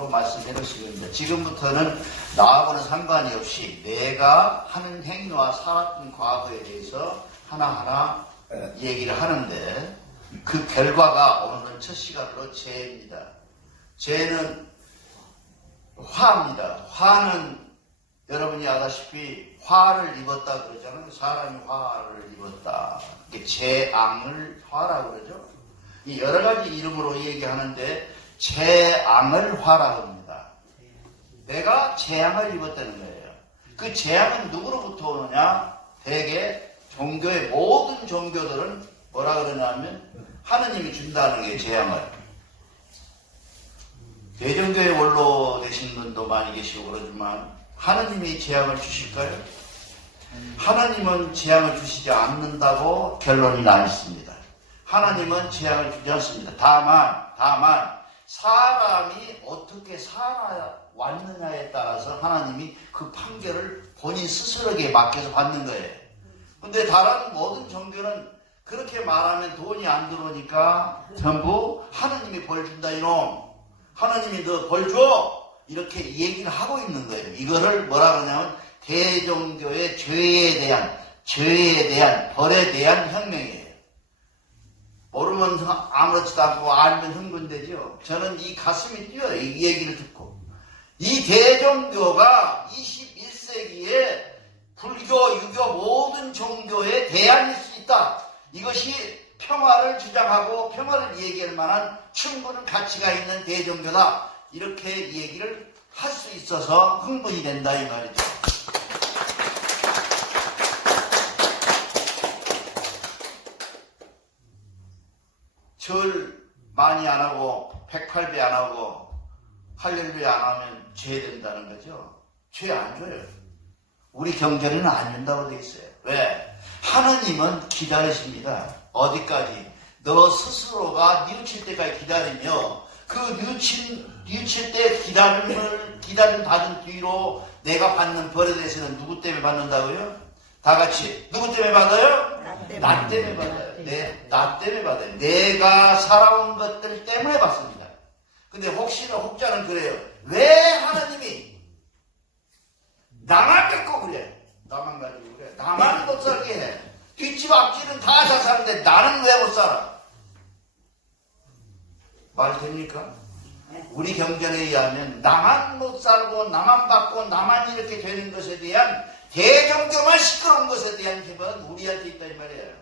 것으로 말씀해 놓으시는데, 지금부터는 나하고는 상관이 없이 내가 하는 행위와 살았던 과거에 대해서 하나하나 얘기를 하는데, 그 결과가 오늘은 첫 시간으로 죄입니다. 죄는 화입니다. 화는 여러분이 아다시피 화를 입었다 그러잖아요. 사람이 화를 입었다. 재앙을 화라고 그러죠. 이 여러 가지 이름으로 얘기하는데 재앙을 화라고 합니다. 내가 재앙을 입었다는 거예요. 그 재앙은 누구로부터 오느냐? 대개 종교의 모든 종교들은 뭐라 그러냐면 하느님이 준다는 게 재앙을. 대종교의 원로 되신 분도 많이 계시고 그러지만 하느님이 재앙을 주실까요? 하나님은 재앙을 주시지 않는다고 결론이 나 있습니다. 하나님은 재앙을 주지 않습니다. 다만 사람이 어떻게 살아왔느냐에 따라서 하나님이 그 판결을 본인 스스로에게 맡겨서 받는 거예요. 근데 다른 모든 종교는 그렇게 말하면 돈이 안 들어오니까 전부 하나님이 벌 준다 이놈. 하나님이 너 벌 줘. 이렇게 얘기를 하고 있는 거예요. 이거를 뭐라 그러냐면 대종교의 죄에 대한 벌에 대한 혁명이에요. 모르면 아무렇지도 않고 알면 흥분되죠. 저는 이 가슴이 뛰어요. 이 얘기를 듣고. 이 대종교가 21세기에 불교, 유교 모든 종교의 대안일 수 있다. 이것이 평화를 주장하고 평화를 얘기할 만한 충분한 가치가 있는 대종교다. 이렇게 얘기를 할 수 있어서 흥분이 된다 이 말이죠. 절 많이 안 하고 108배 안 하고 할렐루야 안 하면 죄 된다는 거죠. 죄 안 줘요. 우리 경전에는 안 준다고 돼 있어요. 왜? 하느님은 기다리십니다. 어디까지? 너 스스로가 뉘우칠 때까지 기다리며 그 뉘우칠 때 기다림 받은 뒤로 내가 받는 벌에 대해서는 누구 때문에 받는다고요? 다 같이. 누구 때문에 받아요? 나 때문에 받아요. 나 때문에 받아요. 내가 살아온 것들 때문에 받습니다. 근데 혹자는 그래요. 왜 하나님이 나만 뺏고 그래? 나만 가지고 그래? 나만 못 살게 해. 뒷집 앞집은 다 잘 사는데 나는 왜 못 살아? 말 됩니까? 우리 경전에 의하면 나만 못 살고 나만 받고 나만 이렇게 되는 것에 대한 대종교만 시끄러운 것에 대한 힘은 우리한테 있다 이 말이에요.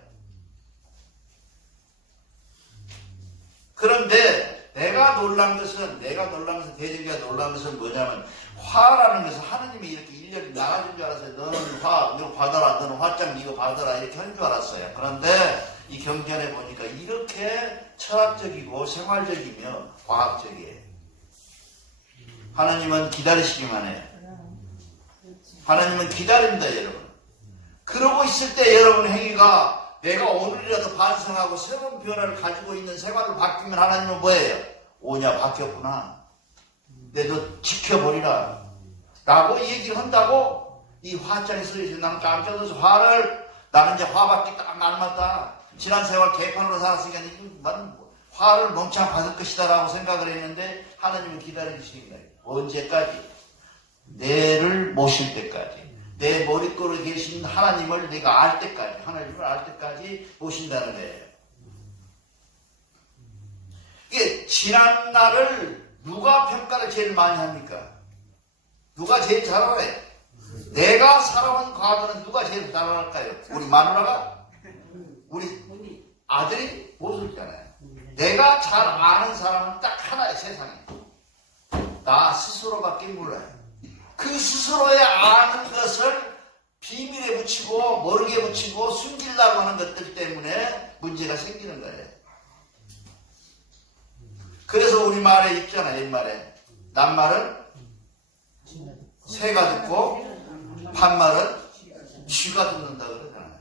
그런데 내가 놀란 것은 대종교가 놀란 것은 뭐냐면 화라는 것은 하느님이 이렇게 일렬이 나가준 줄 알았어요. 너는 화 이거 받아라, 너는 화장 이거 받아라 이렇게 한 줄 알았어요. 그런데 이 경전에 보니까 이렇게 철학적이고 생활적이며 과학적이에요. 하나님은 기다리시기만 해요. 하나님은 기다린다 여러분. 그러고 있을 때 여러분 행위가 내가 오늘이라도 반성하고 새로운 변화를 가지고 있는 생활을 바뀌면 하나님은 뭐예요? 오냐 바뀌었구나. 너 지켜버리라 라고 얘기를 한다고 이 화장에 써있어요. 나는 깜짝 놀라서 나는 이제 화밖에 딱 안 맞다. 지난 세월 개판으로 살았으니까 나는 화를 멍청 받을 것이다 라고 생각을 했는데 하나님은 기다리시는 거예요. 언제까지? 내를 모실 때까지. 내 머릿속에 계신 하나님을 내가 알 때까지, 하나님을 알 때까지 모신다는 거예요. 이게 지난 날을 누가 평가를 제일 많이 합니까? 누가 제일 잘 알아요? 내가 살아온 과거는 누가 제일 잘 알을까요? 우리 마누라가? 우리 아들이? 못 있잖아요. 내가 잘 아는 사람은 딱 하나의 세상에. 나 스스로밖에 몰라요. 그 스스로의 아는 것을 비밀에 붙이고 모르게 붙이고 숨기려고 하는 것들 때문에 문제가 생기는 거예요. 그래서 우리 말에 있잖아요. 옛말에 낱말은 새가 듣고 반말은 쥐가 듣는다 그러잖아요.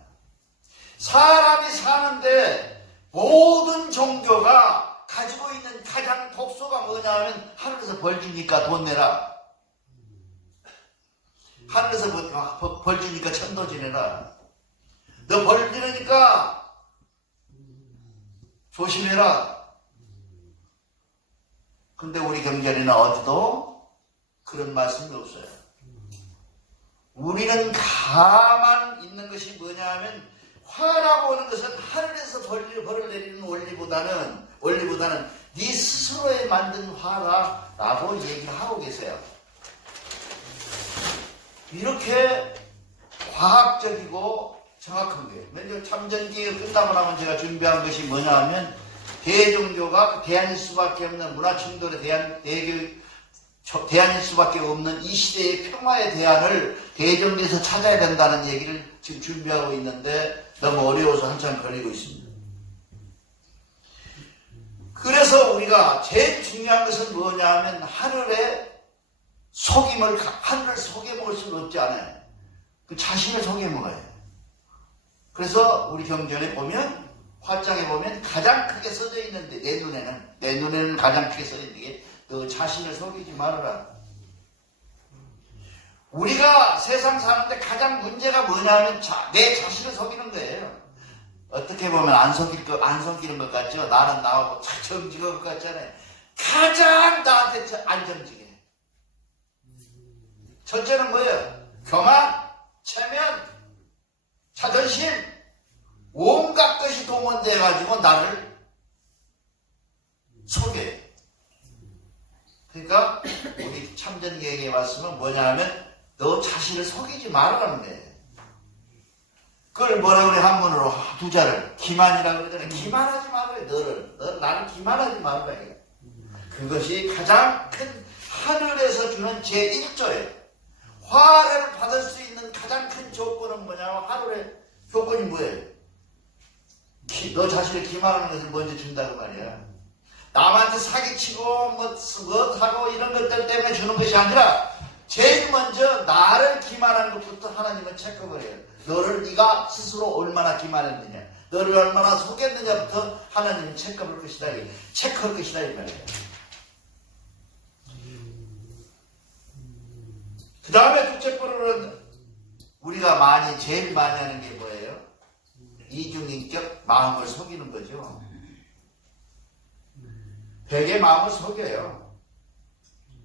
사람이 사는데 모든 종교가 가지고 있는 가장 독소가 뭐냐 하면 하늘에서 벌 주니까 돈 내라. 하늘에서 벌 주니까 천도 지내라. 너 벌 지내니까 조심해라. 근데 우리 경전에는 어디도 그런 말씀이 없어요. 우리는 가만 있는 것이 뭐냐 하면 화라고 하는 것은 하늘에서 벌을 내리는 원리보다는 네 스스로에 만든 화라라고 얘기를 하고 계세요. 이렇게 과학적이고 정확한 거예요. 먼저 참전기가 끝나고 나면 제가 준비한 것이 뭐냐 하면 대종교가 대안일 수밖에 없는 문화충돌에 대한 대안일 수밖에 없는 이 시대의 평화의 대안을 대종교에서 찾아야 된다는 얘기를 지금 준비하고 있는데 너무 어려워서 한참 걸리고 있습니다. 그래서 우리가 제일 중요한 것은 뭐냐 하면 하늘을 속여먹을 수는 없지 않아요. 그 자신을 속여먹어요. 그래서 우리 경전에 보면 화장에 보면 가장 크게 써져 있는데 내 눈에는 가장 크게 써져 있는 게 너 자신을 속이지 말아라. 우리가 세상 사는데 가장 문제가 뭐냐 하면 내 자신을 속이는 거예요. 어떻게 보면 안 속이는 것 같죠? 나는 나하고 정직한 것 같잖아요. 가장 나한테 안 정직해. 첫째는 뭐예요? 교만, 체면, 자존심, 온갖 것이 동원돼가지고 나를 속여요. 그러니까 우리 참전계획의 말씀은 뭐냐 하면 너 자신을 속이지 말아라는 거예요. 그걸 뭐라 그래 한문으로 두 자를 기만이라고 그러잖아요. 기만하지 말아요. 나를 기만하지 말아라. 그것이 가장 큰 하늘에서 주는 제1조예요. 화를 받을 수 있는 가장 큰 조건은 뭐냐면 하늘의 조건이 뭐예요? 너 자신을 기만하는 것을 먼저 준다고 말이야. 남한테 사기치고 하고 이런 것들 때문에 주는 것이 아니라 제일 먼저 나를 기만하는 것부터 하나님은 체크를 해요. 네가 스스로 얼마나 기만했느냐, 너를 얼마나 속였느냐부터 하나님은 체크할 것이다 이 말이에요. 그 다음에 둘째번으로는 우리가 제일 많이 하는 게 뭐예요? 이중인격 마음을 속이는 거죠. 되게 마음을 속여요.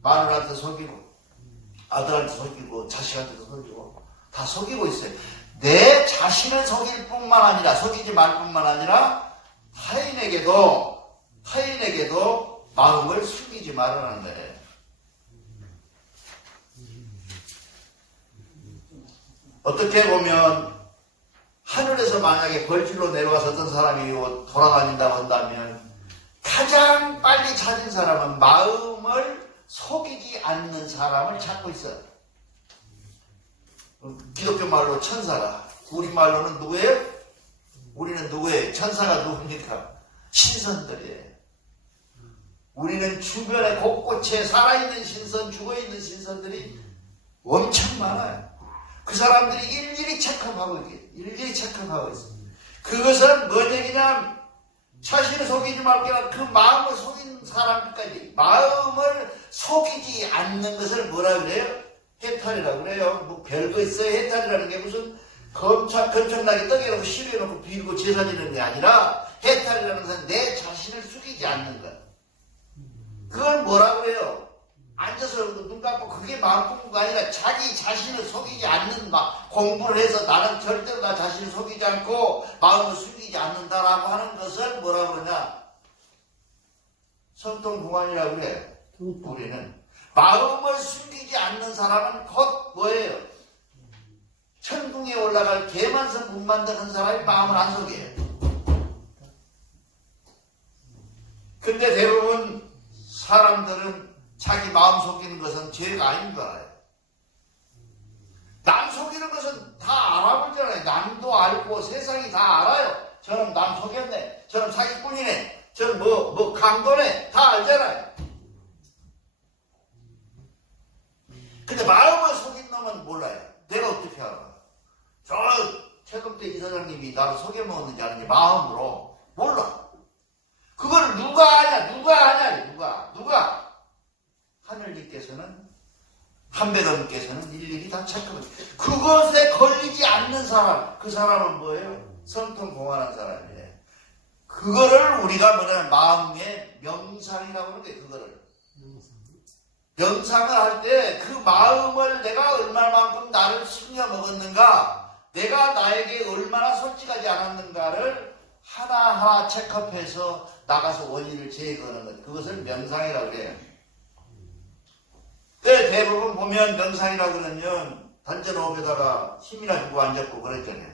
마누라한테 속이고 아들한테 속이고 자식한테도 속이고 다 속이고 있어요. 내 자신을 속이지 말 뿐만 아니라 타인에게도 마음을 숨기지 말라는 거예요. 어떻게 보면 하늘에서 만약에 벌줄로 내려와서 어떤 사람이 돌아다닌다고 한다면 가장 빨리 찾은 사람은 마음을 속이지 않는 사람을 찾고 있어요. 기독교 말로 천사가, 우리 말로는 누구예요? 우리는 누구예요? 천사가 누굽니까? 신선들이에요. 우리는 주변에 곳곳에 살아있는 신선, 죽어있는 신선들이 엄청 많아요. 그 사람들이 일일이 체크하고 있어요. 그것은 뭔 얘기냐? 자신을 속이지 말게 아니라 그 마음을 속인 사람까지 마음을 속이지 않는 것을 뭐라 그래요? 해탈이라고 그래요. 뭐 별거 있어요. 해탈이라는 게 무슨 검청나게 떡에놓고 시루해놓고 빌고 제사 지는 게 아니라 해탈이라는 것은 내 자신을 속이지 않는 것. 그걸 뭐라 그래요? 앉아서 눈 감고 그게 마음 공부가 아니라 자기 자신을 속이지 않는 공부를 해서 나는 절대로 나 자신을 속이지 않고 마음을 숨기지 않는다라고 하는 것을 뭐라 그러냐? 성통공안이라고 그래. 우리는 마음을 숨기지 않는 사람은 곧 뭐예요? 천궁에 올라갈 개만선 못 만드는 사람이 마음을 안 속여요. 근데 대부분 사람들은 자기 마음 속이는 것은 죄가 아닌 줄 알아요. 남 속이는 것은 다 알아보잖아요. 남도 알고 세상이 다 알아요. 저는 남 속였네. 저는 사기꾼이네. 저는 강도네. 다 알잖아요. 근데 마음을 속인 놈은 몰라요. 내가 어떻게 알아? 저 최근 때 이사장님이 나를 속여먹었는지 아는지 마음으로 몰라. 그걸 누가 아냐? 누가? 하늘님께서는 한배검께서는 일일이 다 체크합니다. 그것에 걸리지 않는 사람, 그 사람은 뭐예요? 성통공활한 사람이에요. 그거를 우리가 뭐냐면 마음의 명상이라고 하는데 그거를 명상을 할 때 그 마음을 내가 얼마만큼 나를 숨겨 먹었는가, 내가 나에게 얼마나 솔직하지 않았는가를 하나하나 체크업해서 나가서 원인을 제거하는 것, 그것을 명상이라고 그래요. 대부분 보면 명상이라고 그러면 단전호흡에다가 힘이나 주고 앉았고 그랬잖아요.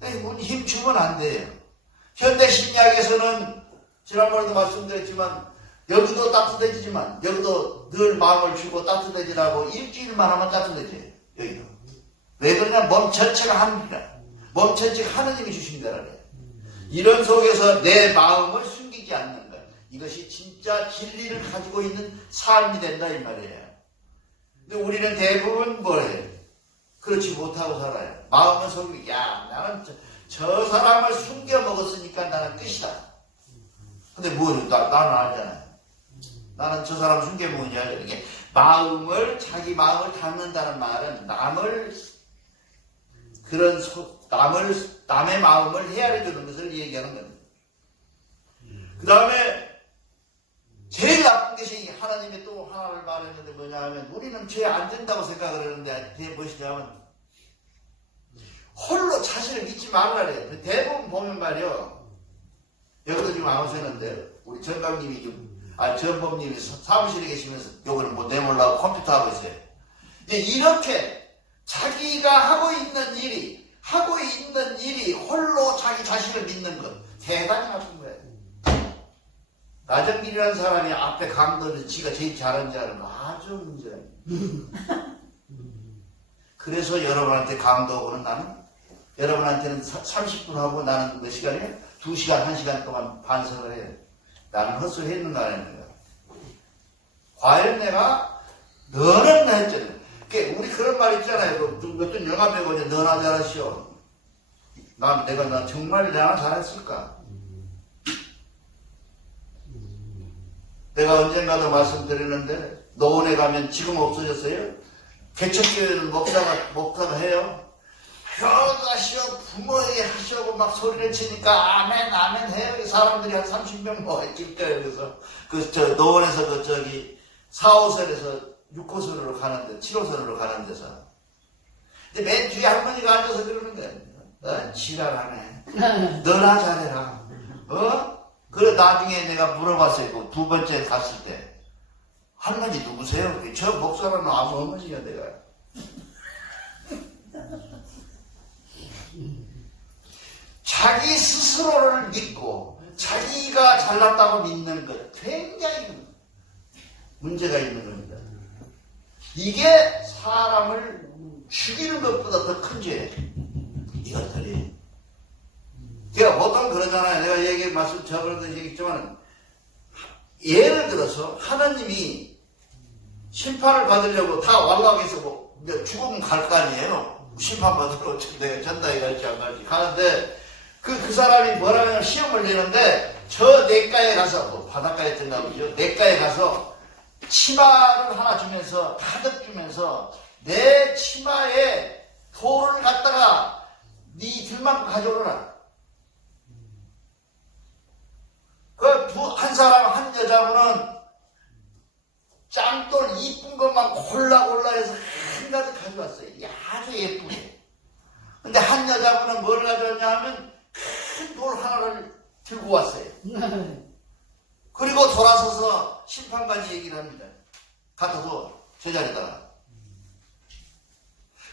근데 힘 주면 안 돼요. 현대 심리학에서는 지난번에도 말씀드렸지만 여기도 따뜻해지지만 여기도 늘 마음을 주고 따뜻해지라고 일주일만 하면 따뜻해져요. 여기도. 왜 그러냐? 몸 전체가 하늘이라. 몸 전체가 하느님이 주신 거라 그래요. 이런 속에서 내 마음을 숨기지 않는 것. 이것이 진짜 진리를 가지고 있는 삶이 된다 이 말이에요. 근데 우리는 대부분 뭐래요? 그렇지 못하고 살아요. 마음은 속이고, 야, 나는 저 사람을 숨겨 먹었으니까 나는 끝이다. 근데 나는 알잖아요. 나는 저 사람 숨겨 먹으냐. 이렇게 자기 마음을 닫는다는 말은 남의 마음을 헤아려 주는 것을 얘기하는 겁니다. 그 다음에 제일 나쁜 것이 하나님이 또 하나를 말했는데 뭐냐 하면 우리는 죄 안 된다고 생각을 하는데 그게 무엇이냐면 홀로 자신을 믿지 말라 그래요. 대부분 보면 말이요. 여기도 지금 안 오셨는데 우리 전범님이 사무실에 계시면서 요거는 뭐 내몰라고 컴퓨터 하고 있어요. 이제 이렇게 자기가 하고 있는 일이 홀로 자기 자신을 믿는 것 대단히 나쁜 거예요. 나정길이라는 사람이 앞에 강도는 지가 제일 잘하는 줄 아는 거 아주 문제예요. 그래서 여러분한테 강도하고는 나는 여러분한테는 30분 하고 나는 몇 시간이에요? 2시간, 1시간 동안 반성을 해요. 나는 헛소리 했는가 안 했는가. 과연 내가 너는 했잖아요. 우리 그런 말 있잖아요. 어떤 영화 배우 너나 잘하시오. 내가 정말 내가 잘했을까? 내가 언젠가도 말씀드렸는데 노원에 가면 지금 없어졌어요. 개척교회는 목사가 해요. 효도하시오 부모에게 하시오 막 소리를 치니까 아멘 아멘 해요. 사람들이 한 30명 모였길까요. 그래서 노원에서 4호선에서 6호선으로 가는데 7호선으로 가는 데서 근데 맨 뒤에 할머니가 앉아서 그러는 거예요. 지랄하네. 너나 잘해라. 그래 나중에 내가 물어봤어요. 두 번째 갔을 때 할머니 누구세요? 저 목사라는 아무 어머니가 내가. 자기 스스로를 믿고 자기가 잘났다고 믿는 것 굉장히 문제가 있는 겁니다. 이게 사람을 죽이는 것보다 더 큰 죄예요. 이것들이. 제가 보통 그러잖아요. 내가 저번에도 얘기했지만 예를 들어서 하나님이 심판을 받으려고 다 완락해서 죽으면 갈 거 아니에요. 심판 받으러 내가 전당에 갈지 안 갈지 가는데 그 사람이 뭐라면 시험을 내는데 저 냇가에 가서 바닷가에 있던가 보죠. 냇가에 가서 치마를 하나 주면서 가득 주면서 내 치마에 돌을 갖다가 네 들만큼 가져오라. 한 사람, 한 여자분은 짱돌 이쁜 것만 골라 해서 한가득 가져왔어요. 아주 예쁘게. 근데 한 여자분은 뭘 가져왔냐 하면 큰 돌 하나를 들고 왔어요. 그리고 돌아서서 심판관이 얘기를 합니다. 갖다 줘. 저 자리에다가.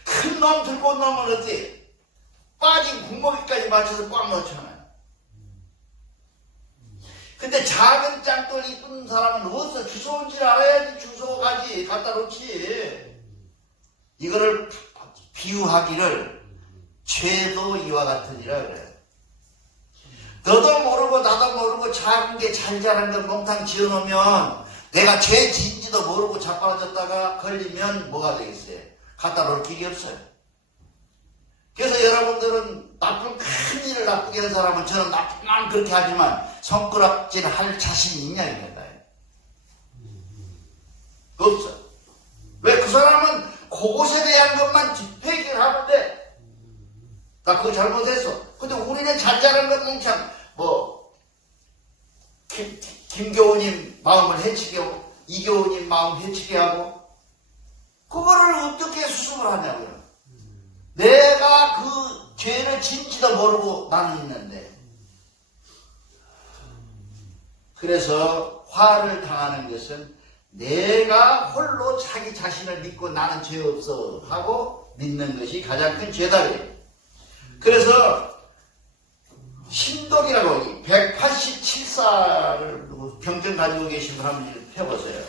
큰 놈 들고 온 놈은 어때? 빠진 구멍이까지 맞춰서 꽉 넣잖아요. 근데 작은 짱돌 이쁜 사람은 어디서 주워온 줄 알아야지 주워 가지 갖다 놓지. 이거를 비유하기를 죄도 이와 같으니라 그래요. 너도 모르고 나도 모르고 작은 게 잘 자란 걸 몽탕 지어놓으면 내가 죄 지인지도 모르고 자빠졌다가 걸리면 뭐가 되겠어요? 갖다 놓을 길이 없어요. 그래서 여러분들은 나쁜 큰 일을 나쁘게 한 사람은 저는 나쁜 그렇게 하지만 손가락질 할 자신이 있냐 이거다. 없어. 왜 그 사람은 그것에 대한 것만 해결하면 돼. 나 그거 잘못했어. 근데 우리는 잘 자란 건 뭉창 김교우님 마음을 해치고 이교우님 마음 해치게 하고 그거를 어떻게 수습을 하냐고요. 내가 그 죄를 진지도 모르고 나는 있는데. 그래서 화를 당하는 것은 내가 홀로 자기 자신을 믿고 나는 죄 없어 하고 믿는 것이 가장 큰 죄다 그래요. 그래서 신독이라고 187사를 병증 가지고 계신 분 한번 펴보세요.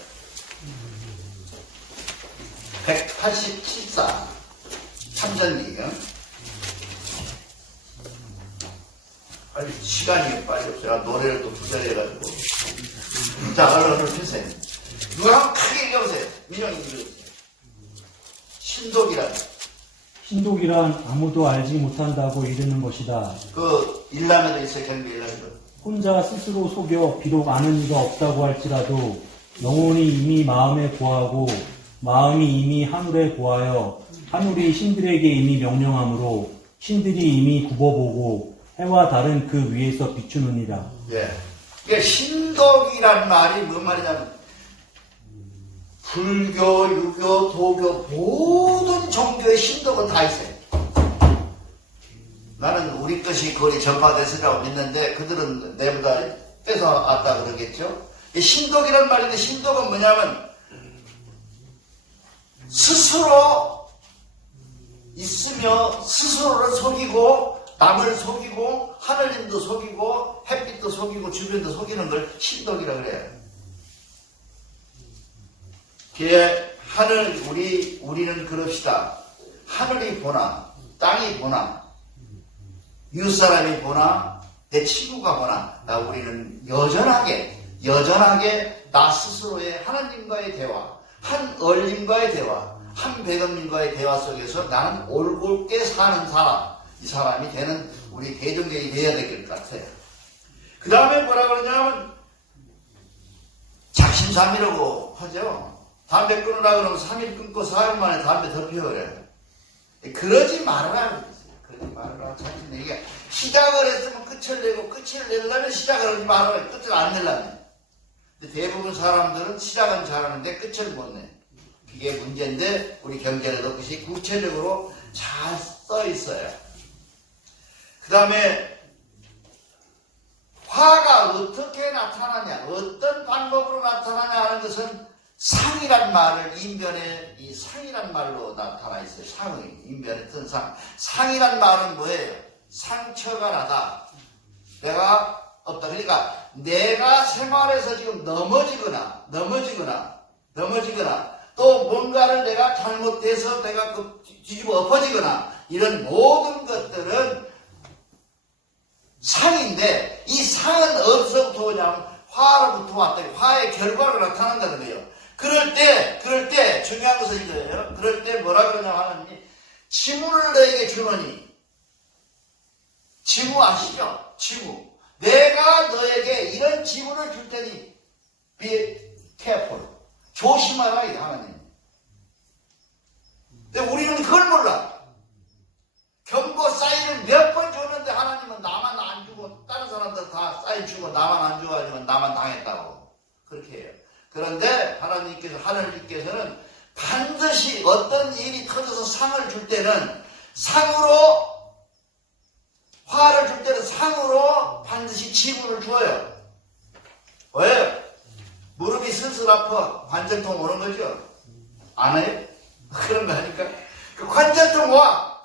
187사 참전기경. 빨리 시간이 빨리 없어요. 노래를 또 부자해가지고. 자, 얼른 펴세요. 누가 한번 크게 읽어보세요. 민영이 읽어보세요. 신독이란. 신독이란 아무도 알지 못한다고 이르는 것이다. 그 일람에도 있어요. 경비 일람에도. 혼자 스스로 속여 비록 아는 이가 없다고 할지라도 영혼이 이미 마음에 고하고 마음이 이미 하늘에 고하여 하늘이 신들에게 이미 명령하므로 신들이 이미 굽어보고 해와 달은 그 위에서 비추느니라. 예. 그러니까 신독이란 말이 뭔 말이냐면 불교, 유교, 도교 모든 종교의 신독은 다 있어요. 나는 우리 것이 거리 전파됐으라고 믿는데 그들은 내보다 뺏어왔다 그러겠죠. 신독이란 말인데 신독은 뭐냐면 스스로 있으며 스스로를 속이고 남을 속이고 하늘님도 속이고 햇빛도 속이고 주변도 속이는 걸 신독이라 그래요. 하늘 우리는 그럽시다. 하늘이 보나 땅이 보나 이웃사람이 보나 내 친구가 보나 우리는 여전하게 나 스스로의 하나님과의 대화, 한 얼림과의 대화, 한 백엄님과의 대화 속에서 나는 올곧게 사는 사람, 이 사람이 되는 우리 대종교인이 되어야 될 것 같아요. 그 다음에 뭐라 그러냐면 작심삼일하고 하죠. 담배 끊으라 그러면 3일 끊고 4일 만에 담배 더 피워버려요. 그러지 말아라 그랬어요. 그러지 말아라. 자신 이게 시작을 했으면 끝을 내고 끝을 내려면 시작을 하지 말아라. 끝을 안 내려면. 근데 대부분 사람들은 시작은 잘하는데 끝을 못 내. 그게 문제인데 우리 경전에도 그것이 구체적으로 잘 써 있어요. 그 다음에 화가 어떻게 나타나냐, 어떤 방법으로 나타나냐 하는 것은 상이란 말을 인변에 이 상이란 말로 나타나 있어요. 상의 인변에 뜬 상. 상이란 말은 뭐예요? 상처가 나다. 내가 없다. 그러니까 내가 생활에서 지금 넘어지거나 또 뭔가를 내가 잘못해서 내가 뒤집어 엎어지거나 이런 모든 것들은 상인데 이 상은 어디서부터 오냐면 화로부터 왔다. 화의 결과로 나타난다는 거예요. 그럴 때 중요한 것은 이거예요. 그럴 때 뭐라 그러냐 하느니 지무를 너에게 주노니 지무 아시죠? 지무. 내가 너에게 이런 지무를 줄 테니 be careful. 조심하라 이 하나님. 근데 우리는 그걸 몰라. 경고 사인을 몇 번 줬는데 하나님은 나만 안 주고 다른 사람들 다 사인 주고 나만 안 줘가지고 나만 당했다고 그렇게 해요. 그런데 하나님께서는 반드시 어떤 일이 터져서 상을 줄 때는 화를 줄 때는 상으로 반드시 지문을 줘요. 왜? 무릎이 슬슬 아파 관절통 오는 거죠? 안 해요? 그런 거 하니까 그 관절통 와.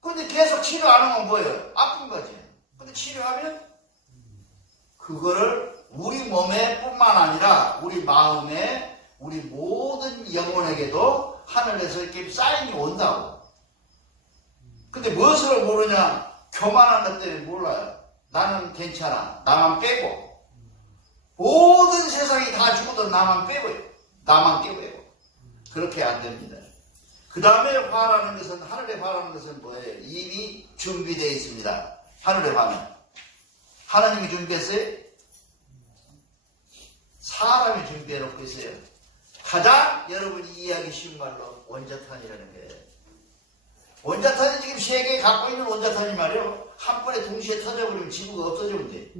근데 계속 치료 안 하면 뭐예요? 아픈 거지. 근데 치료하면 그거를 우리 몸에 뿐만 아니라 우리 마음에 우리 모든 영혼에게도 하늘에서 이렇게 사인이 온다고. 근데 무엇으로 모르냐? 교만한 것 때문에 몰라요. 나는 괜찮아. 나만 빼고. 모든 세상이 다 죽어도 나만 빼고요. 나만 깨고요. 그렇게 안 됩니다. 그 다음에 화라는 것은, 하늘의 화라는 것은 뭐예요? 이미 준비되어 있습니다. 하늘의 화는. 하나님이 준비했어요? 사람이 준비해 놓고 있어요. 가장 여러분이 이해하기 쉬운 말로 원자탄이라는 거예요. 원자탄이 지금 세계에 갖고 있는 원자탄이 말이에요. 한 번에 동시에 터져버리면 지구가 없어지면 돼.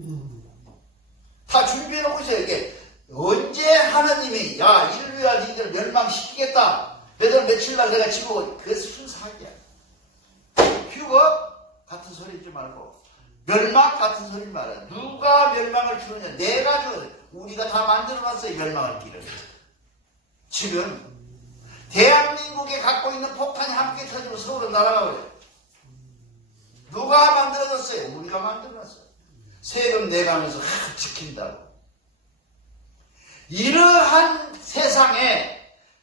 다 준비해 놓고 있어요. 이게 언제 하나님이 야 인류야 니들 멸망시키겠다 며칠 날 내가 지고 그것은 순사기야. 휴거 같은 소리 하지 말고 멸망 같은 소리 말아. 누가 멸망을 주느냐. 내가 줘. 우리가 다 만들어놨어요. 멸망을 길을. 지금 대한민국에 갖고 있는 폭탄이 함께 터지면 서울은 날아가버려요. 누가 만들어줬어요? 우리가 만들어놨어요. 세금 내가면서 지킨다고.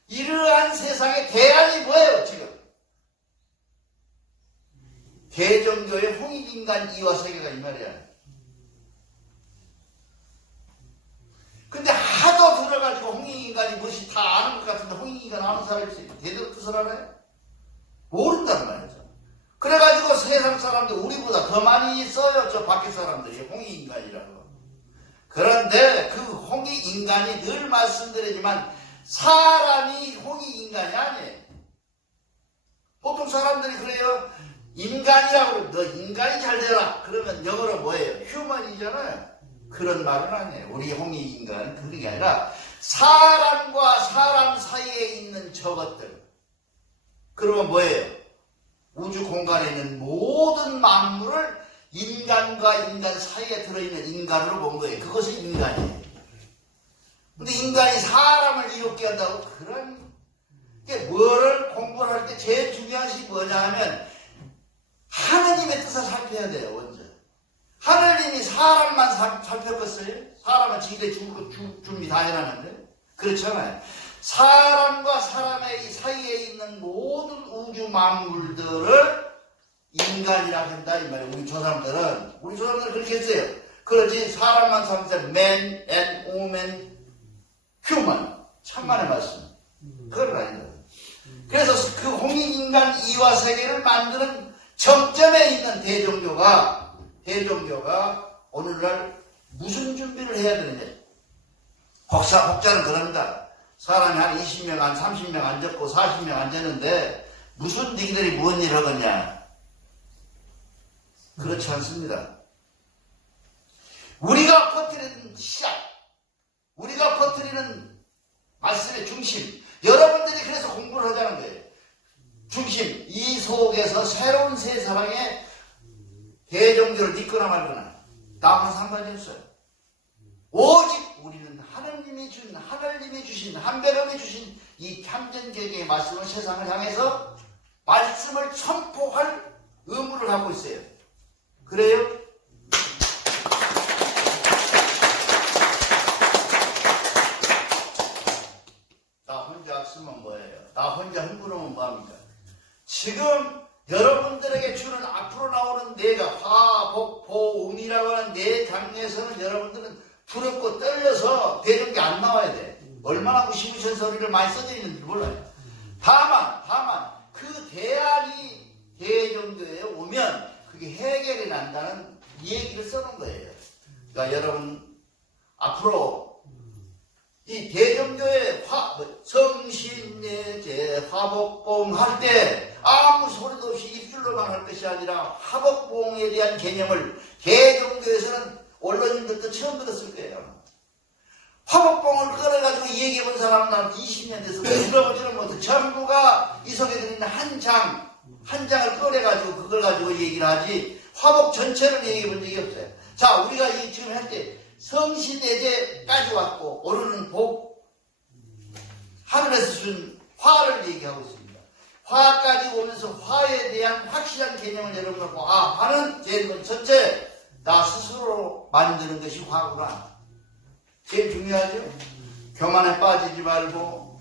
이러한 세상에 대안이 뭐예요 지금? 대종교의 홍익인간 이화세계가 이 말이야. 근데 하도 들어가지고 홍익인간이 무엇이 다 아는 것 같은데 홍익인간 아는 사람이 있어요. 제대로 뜻을 알아요? 모른단 말이죠. 그래가지고 세상 사람들 우리보다 더 많이 있어요. 저 밖에 사람들이 홍익인간이라고. 그런데 그 홍익인간이 늘 말씀드리지만 사람이 홍익인간이 아니에요. 보통 사람들이 그래요. 인간이라고 그러면 너 인간이 잘 되라. 그러면 영어로 뭐예요? 휴먼이잖아요. 그런 말은 아니에요. 우리 홍익인간은 그런 게 아니라 사람과 사람 사이에 있는 저것들. 그러면 뭐예요? 우주 공간에 있는 모든 만물을 인간과 인간 사이에 들어있는 인간으로 본 거예요. 그것이 인간이에요. 근데 인간이 사람을 이롭게 한다고 그런 게 뭐를 공부를 할 때 제일 중요한 것이 뭐냐 하면 하느님의 뜻을 살펴야 돼요. 먼저. 하느님이 사람만 살폈겠어요? 사람은 지들이 준비 다 해놨는데 그렇잖아요. 사람과 사람의 사이에 있는 모든 우주 만물들을 인간이라고 한다 이 말이에요. 우리 조상들은 그렇게 했어요. 그러지 사람만 살폈어요. Man and woman, human. 천만의 말씀. 그건 아니다. 그래서 그 홍익인간 이화세계를 만드는 정점에 있는 대종교가 오늘날 무슨 준비를 해야 되느냐. 혹자는 그럽니다. 사람이 한 20명, 한 30명 앉았고 40명 앉았는데 무슨 니들이 무슨 일을 하겠냐. 그렇지 않습니다. 우리가 퍼뜨리는 시작, 우리가 퍼뜨리는 말씀의 중심, 여러분들이 그래서 공부를 하자는 거예요. 중심, 이 속에서 새로운 세상에 대종교를 믿거나 말거나 나하고는 상관이 없어요. 오직 우리는 하나님이 주신 한배경이 주신 이 참전계계의 말씀을 세상을 향해서 말씀을 선포할 의무를 갖고 있어요. 그래요? 나 혼자 악쓰면 뭐예요? 나 혼자 흥분하면 뭐합니까? 지금 여러분들에게 주는 앞으로 나오는 네가 화, 복, 보, 음이라고 하는 네 장르에서는 여러분들은 두렵고 떨려서 대종교 안 나와야 돼. 얼마나 무시무시한 소리를 많이 써져 있는지 몰라요. 다만 그 대안이 대종교에 오면 그게 해결이 난다는 이 얘기를 써놓은 거예요. 그러니까 여러분 앞으로 이 대종교의 성신예제 화복봉 할 때 아무 소리도 없이 입술로만 할 것이 아니라 화복봉에 대한 개념을 대종교에서는 언론인들도 처음 들었을 거예요. 화복봉을 꺼내가지고 얘기해 본 사람은 한 20년 돼서 들어보지는 못해. 전부가 이 속에 들어있는 한 장을 꺼내가지고 그걸 가지고 얘기를 하지 화복 전체를 얘기해 본 적이 없어요. 자, 우리가 이 지금 할 때 성신예제까지 왔고 오늘은 복, 하늘에서 준 화를 얘기하고 있습니다. 화까지 오면서 화에 대한 확실한 개념을 여러분하고 화는 제일 먼저 첫째, 나 스스로 만드는 것이 화구나. 제일 중요하죠. 교만에 빠지지 말고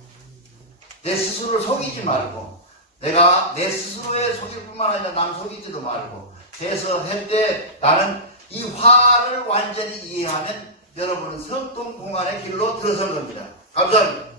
내 스스로를 속이지 말고 내가 내 스스로에 속일 뿐만 아니라 남 속이지도 말고 해서 할 때 나는 이 화를 완전히 이해하면 여러분은 성동 공안의 길로 들어선 겁니다. 감사합니다.